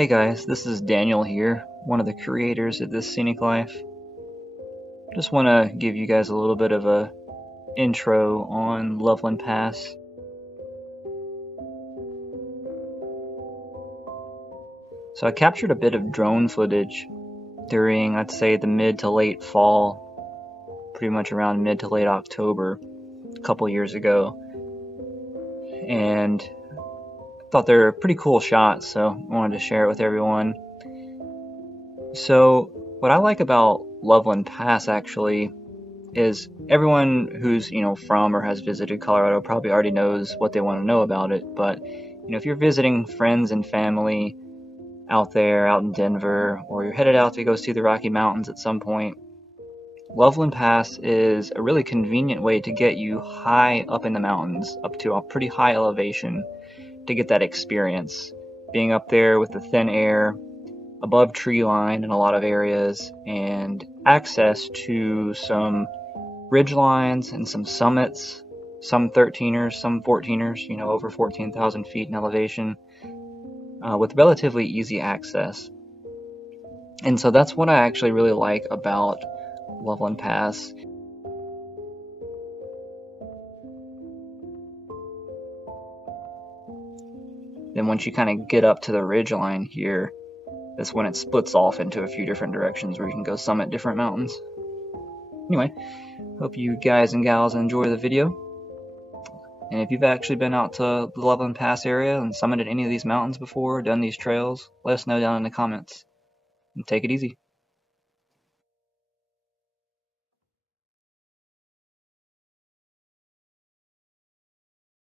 Hey guys, this is Daniel here, one of the creators of This Scenic Life. Just want to give you guys a little bit of a intro on Loveland Pass. So I captured a bit of drone footage during, I'd say, the mid to late fall, pretty much around mid to late October, a couple years ago. And I thought they were pretty cool shots, so I wanted to share it with everyone. So what I like about Loveland Pass actually is everyone who's from or has visited Colorado probably already knows what they want to know about it. But if you're visiting friends and family out there, out in Denver, or you're headed out to go see the Rocky Mountains at some point, Loveland Pass is a really convenient way to get you high up in the mountains, up to a pretty high elevation, to get that experience. Being up there with the thin air, above tree line in a lot of areas, and access to some ridge lines and some summits, some 13ers, some 14ers, over 14,000 feet in elevation, with relatively easy access. And so that's what I actually really like about Loveland Pass. Then once you kind of get up to the ridge line here, that's when it splits off into a few different directions where you can go summit different mountains. Anyway, hope you guys and gals enjoy the video. And if you've actually been out to the Loveland Pass area and summited any of these mountains before, done these trails, let us know down in the comments. And take it easy.